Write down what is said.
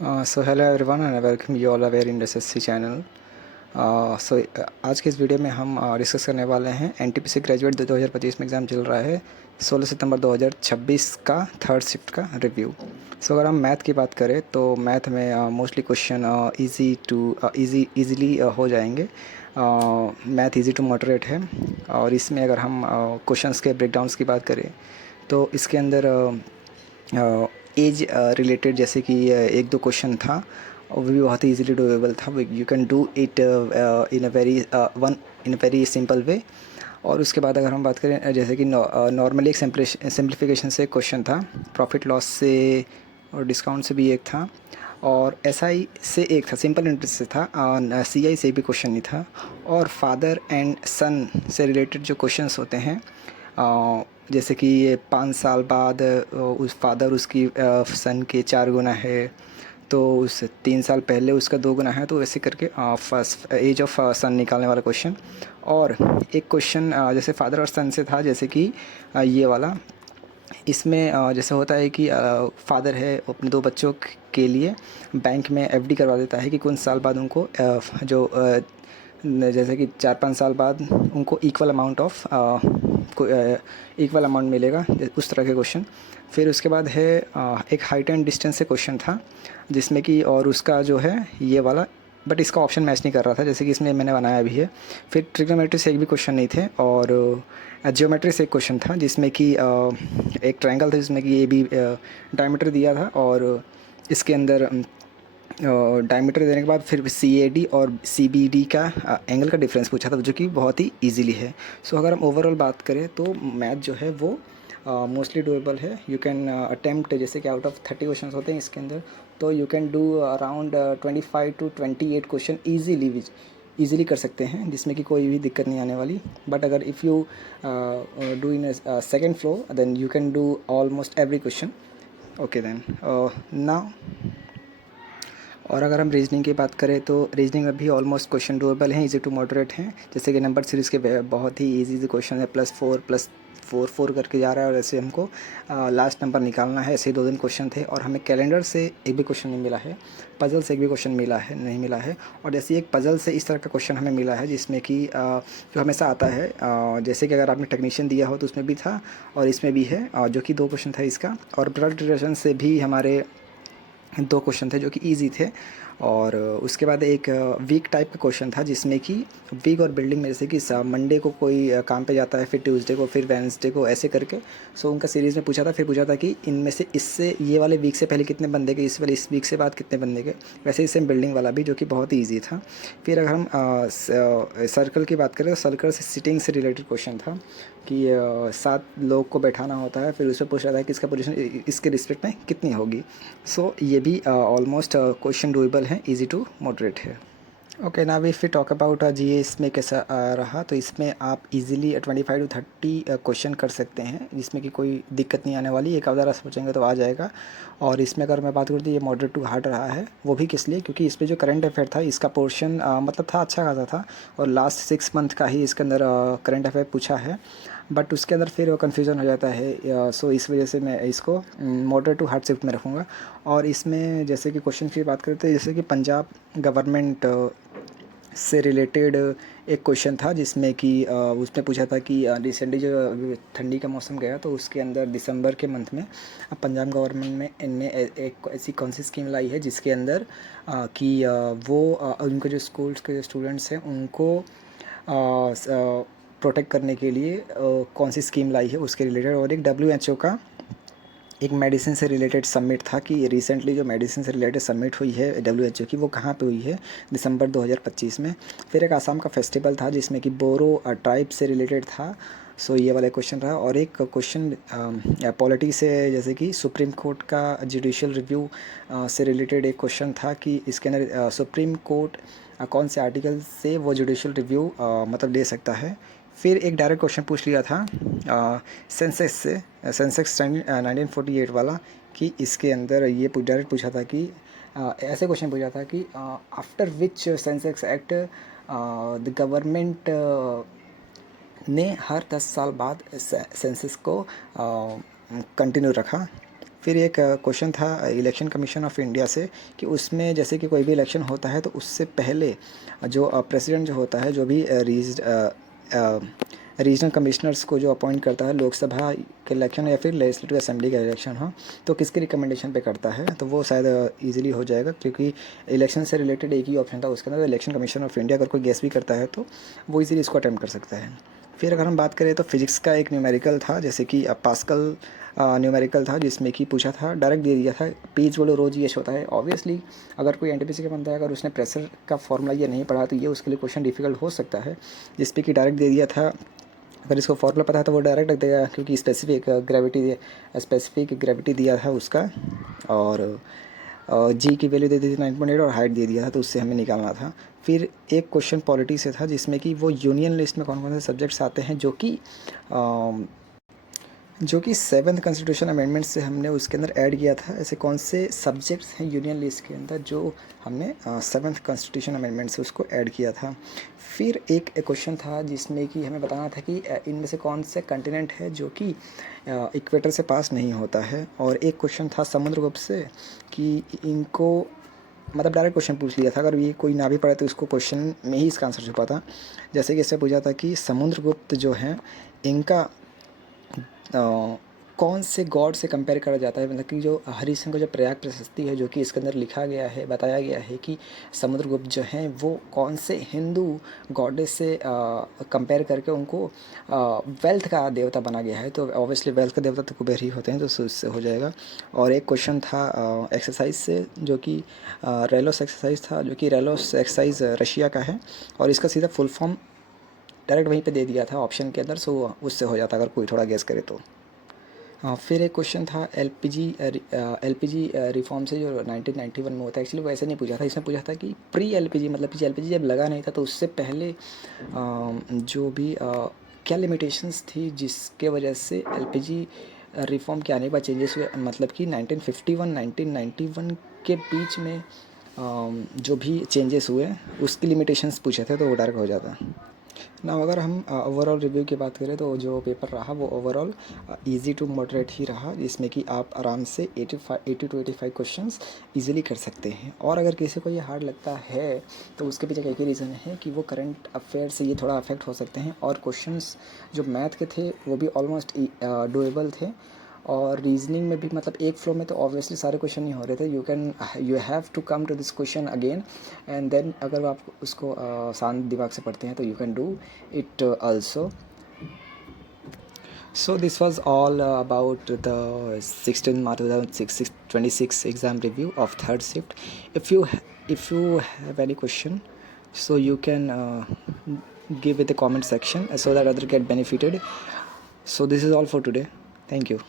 So hello everyone and welcome you all aware in SSC channel. आज के इस video में हम डिस्कस करने वाले हैं एनटीपीसी ग्रेजुएट 2025 में एग्ज़ाम चल रहा है 16 सितंबर 2026 का थर्ड शिफ्ट का रिव्यू। अगर हम मैथ की बात करें तो मैथ में मोस्टली क्वेश्चन इजीली हो जाएंगे। मैथ इजी टू मॉडरेट है। और इसमें अगर हम क्वेश्चंस के ब्रेकडाउन्स की बात करें तो इसके अंदर एज रिलेटेड जैसे कि एक दो क्वेश्चन था, वो भी बहुत ही इजीली डूएबल था। You can do it in a very simple way. और उसके बाद अगर हम बात करें जैसे कि नॉर्मली एक सिंप्लीफिकेशन से क्वेश्चन था, प्रॉफिट लॉस से और डिस्काउंट से भी एक था, और एसआई से एक था, सिंपल इंटरेस्ट से था, सीआई से भी क्वेश्चन नहीं था। और फादर एंड सन से रिलेटेड जो क्वेश्चंस होते हैं, जैसे कि ये 5 साल बाद उस फादर उसकी सन के 4 गुना है, तो उस 3 साल पहले उसका 2 गुना है, तो वैसे करके फर्स्ट एज ऑफ सन निकालने वाला क्वेश्चन। और एक क्वेश्चन जैसे फादर और सन से था, जैसे कि ये वाला। इसमें जैसे होता है कि फादर है अपने 2 बच्चों के लिए बैंक में एफडी करवा देता है कि कुछ साल बाद उनको जैसे कि 4-5 साल बाद उनको equal amount of equal amount मिलेगा, उस तरह के क्वेश्चन। फिर उसके बाद है एक हाइट एंड डिस्टेंस से क्वेश्चन था, जिसमें कि और उसका जो है ये वाला, बट इसका ऑप्शन मैच नहीं कर रहा था, जैसे कि इसमें मैंने बनाया भी है। फिर ट्रिग्नोमेट्री से एक भी क्वेश्चन नहीं थे, और जियोमेट्री से एक क्वेश्चन था, जिसमें कि एक ट्रायंगल था जिसमें कि ये भी डायमीटर दिया था, और इसके अंदर डायमीटर देने के बाद फिर सी ए डी और सी बी डी का एंगल का डिफरेंस पूछा था, जो कि बहुत ही ईजीली है। अगर हम ओवरऑल बात करें तो मैथ जो है वो मोस्टली डूएबल है। यू कैन अटेम्प्ट, जैसे कि आउट ऑफ 30 क्वेश्चन होते हैं इसके अंदर, तो you can do around 25 to 28 question easily कर सकते हैं, जिसमें कि कोई भी दिक्कत नहीं आने वाली। बट अगर if you do in second floor then you can do almost every question. Okay then now, और अगर हम रीजनिंग की बात करें तो रीजनिंग में भी ऑलमोस्ट क्वेश्चन डूएबल हैं, इजी टू मॉडरेट हैं। जैसे कि नंबर सीरीज़ के बहुत ही इजी क्वेश्चन है, +4 करके जा रहा है, और ऐसे हमको लास्ट नंबर निकालना है। ऐसे 2 दिन क्वेश्चन थे, और हमें कैलेंडर से एक भी क्वेश्चन नहीं मिला है, पजल से एक भी क्वेश्चन नहीं मिला है। और जैसे एक पजल से इस तरह का क्वेश्चन हमें मिला है, जिसमें कि जो हमेशा आता है, जैसे कि अगर आपने टेक्नीशियन दिया हो तो उसमें भी था, और इसमें भी है, जो कि 2 क्वेश्चन था इसका। और ब्लड रिलेशन से भी हमारे 2 क्वेश्चन थे जो कि इजी थे। और उसके बाद एक वीक टाइप का क्वेश्चन था, जिसमें कि वीक और बिल्डिंग में, जैसे कि मंडे को कोई काम पे जाता है, फिर ट्यूसडे को, फिर वेडनेसडे को, ऐसे करके। उनका सीरीज़ में पूछा था, फिर पूछा था कि इनमें से इससे ये वाले वीक से पहले कितने बंदे गए, इस वीक से बाद कितने बंदे गए। वैसे ही सेम बिल्डिंग वाला भी, जो कि बहुत ही ईजी था। फिर अगर हम सर्कल की बात करें तो सर्कल से सिटिंग से रिलेटेड क्वेश्चन था, कि 7 लोग को बैठाना होता है, फिर उसमें पूछ रहा था कि इसका पोजीशन इसके रिस्पेक्ट में कितनी होगी। ये भी ऑलमोस्ट क्वेश्चन डूएबल है, इजी टू मॉडरेट है। Okay, now if we talk about जी इसमें कैसा रहा, तो इसमें आप इजीली 25 to 30 क्वेश्चन कर सकते हैं, जिसमें कि कोई दिक्कत नहीं आने वाली। एक आधा सोचेंगे तो आ जाएगा। और इसमें अगर मैं बात करूँ तो ये मॉडरेट टू हार्ड रहा है, वो भी किस लिए, क्योंकि इसमें जो करंट अफेयर था इसका पोर्शन मतलब था अच्छा खासा था, और लास्ट 6 मंथ का ही इसके अंदर करंट अफेयर पूछा है। बट उसके अंदर फिर वो कन्फ्यूज़न हो जाता है, इस वजह से मैं इसको मॉडरेट टू हार्ड शिफ्ट में रखूँगा। और इसमें जैसे कि क्वेश्चन की बात करें तो जैसे कि पंजाब गवर्नमेंट से रिलेटेड एक क्वेश्चन था, जिसमें कि उसने पूछा था कि रिसेंटली जो ठंडी का मौसम गया, तो उसके अंदर दिसंबर के मंथ में पंजाब गवर्नमेंट में इनने एक ऐसी कौन सी स्कीम लाई है, जिसके अंदर कि वो उनको जो स्कूल्स के स्टूडेंट्स हैं उनको प्रोटेक्ट करने के लिए कौन सी स्कीम लाई है, उसके रिलेटेड। और एक WHO का एक मेडिसिन से रिलेटेड सबमिट था, कि रिसेंटली जो मेडिसिन से रिलेटेड सबमिट हुई है WHO की, वो कहाँ पे हुई है, दिसंबर 2025 में। फिर एक आसाम का फेस्टिवल था, जिसमें कि बोरो ट्राइब से रिलेटेड था। ये वाला क्वेश्चन रहा। और एक क्वेश्चन पॉलिटी से, जैसे कि सुप्रीम कोर्ट का जुडिशियल रिव्यू से रिलेटेड एक क्वेश्चन था, कि इसके अंदर सुप्रीम कोर्ट कौन से आर्टिकल से वो जुडिशियल रिव्यू मतलब ले सकता है। फिर एक डायरेक्ट क्वेश्चन पूछ लिया था सेंसेक्स से, सेंसेक्स 1948 वाला, कि इसके अंदर ये डायरेक्ट पूछा था कि ऐसे क्वेश्चन पूछा था कि after which Sensex act the government ने हर 10 साल बाद सेंसस को कंटिन्यू रखा। फिर एक क्वेश्चन था इलेक्शन कमीशन ऑफ इंडिया से कि उसमें जैसे कि कोई भी इलेक्शन होता है तो उससे पहले जो प्रेसिडेंट जो होता है, जो भी रीजनल कमिश्नर्स को जो अपॉइंट करता है, लोकसभा के इलेक्शन या फिर लेजिस्लेटिव असेंबली का इलेक्शन हो, तो किसके रिकमेंडेशन पे करता है, तो वो शायद इजीली हो जाएगा, क्योंकि इलेक्शन से रिलेटेड एक ही ऑप्शन था उसके अंदर, इलेक्शन कमीशन ऑफ इंडिया। अगर कोई गेस भी करता है तो वो इजीली इसको अटैम्प्ट कर सकता है। फिर अगर हम बात करें तो फिजिक्स का एक न्यूमेरिकल था, जैसे कि पास्कल न्यूमेरिकल था, जिसमें कि पूछा था, डायरेक्ट दे दिया था, P is rho g h होता है। ऑब्वियसली अगर कोई एनटीपीसी का बंदा है, अगर उसने प्रेशर का फॉर्मूला ये नहीं पढ़ा तो ये उसके लिए क्वेश्चन डिफिकल्ट हो सकता है, जिस पे कि डायरेक्ट दे दिया था। अगर इसको फॉर्मूला पता है तो वो डायरेक्ट रख देगा, क्योंकि स्पेसिफिक ग्रेविटी दिया था उसका, और जी की वैल्यू दे दी थी 9.8 और हाइट दे दिया था, तो उससे हमें निकालना था। फिर एक क्वेश्चन पॉलिटी से था, जिसमें कि वो यूनियन लिस्ट में कौन कौन से सब्जेक्ट्स आते हैं, जो कि 7th कॉन्स्टिट्यूशन अमेंडमेंट से हमने उसके अंदर ऐड किया था। ऐसे कौन से सब्जेक्ट्स हैं यूनियन लिस्ट के अंदर जो हमने 7th कॉन्स्टिट्यूशन अमेंडमेंट से उसको ऐड किया था। फिर एक क्वेश्चन था जिसमें कि हमें बताना था कि इनमें से कौन से कंटिनेंट है जो कि इक्वेटर से पास नहीं होता है। और एक क्वेश्चन था समुद्रगुप्त से कि इनको मतलब डायरेक्ट क्वेश्चन पूछ लिया था, अगर ये कोई ना भी पढ़े तो इसको क्वेश्चन में ही इसका आंसर छुपा था। जैसे कि इससे पूछा था कि समुद्रगुप्त जो हैं इनका कौन से गॉड से कंपेयर करा जाता है, मतलब कि जो हरिशंकर जो प्रयाग प्रशस्ति है, जो कि इसके अंदर लिखा गया है, बताया गया है कि समुद्रगुप्त जो हैं वो कौन से हिंदू गॉडेस से कंपेयर करके उनको वेल्थ का देवता बना गया है। तो ऑब्वियसली वेल्थ का देवता तो कुबेर ही होते हैं, तो उससे हो जाएगा। और एक क्वेश्चन था एक्सरसाइज से, जो कि रेलोस एक्सरसाइज था, जो कि रेलोस एक्सरसाइज रशिया का है, और इसका सीधा फुल फॉर्म डायरेक्ट वहीं पे दे दिया था ऑप्शन के अंदर, सो उससे हो जाता अगर कोई थोड़ा गेस करे तो। फिर एक क्वेश्चन था एलपीजी रिफॉर्म से, जो 1991 में होता है। एक्चुअली वो ऐसे नहीं पूछा था, इसमें पूछा था कि प्री एलपीजी, मतलब एलपीजी जब लगा नहीं था तो उससे पहले जो भी क्या लिमिटेशंस थी जिसके वजह से एलपीजी रिफॉर्म के आने के बाद चेंजेस हुए, मतलब कि 1951 के बीच में जो भी चेंजेस हुए उसकी लिमिटेशंस पूछे थे, तो वो डायरेक्ट हो जाता। ना अगर हम ओवरऑल रिव्यू की बात करें तो जो पेपर रहा वो ओवरऑल इजी टू मॉडरेट ही रहा, जिसमें कि आप आराम से 80 to 85 क्वेश्चंस इजीली कर सकते हैं। और अगर किसी को ये हार्ड लगता है तो उसके पीछे एक ही रीज़न है कि वो करंट अफेयर से ये थोड़ा अफेक्ट हो सकते हैं, और क्वेश्चंस जो मैथ के थे वो भी ऑलमोस्ट डूएबल थे। और रीजनिंग में भी मतलब एक फ्लो में तो ऑब्वियसली सारे क्वेश्चन नहीं हो रहे थे, you have to come to this question again and then अगर आप उसको शांत दिमाग से पढ़ते हैं तो you can do it also. So this was all about the 16 March 2026 exam review of third shift. If you have any question, so you can give it the comment section so that other get benefited. So this is all for today. Thank you.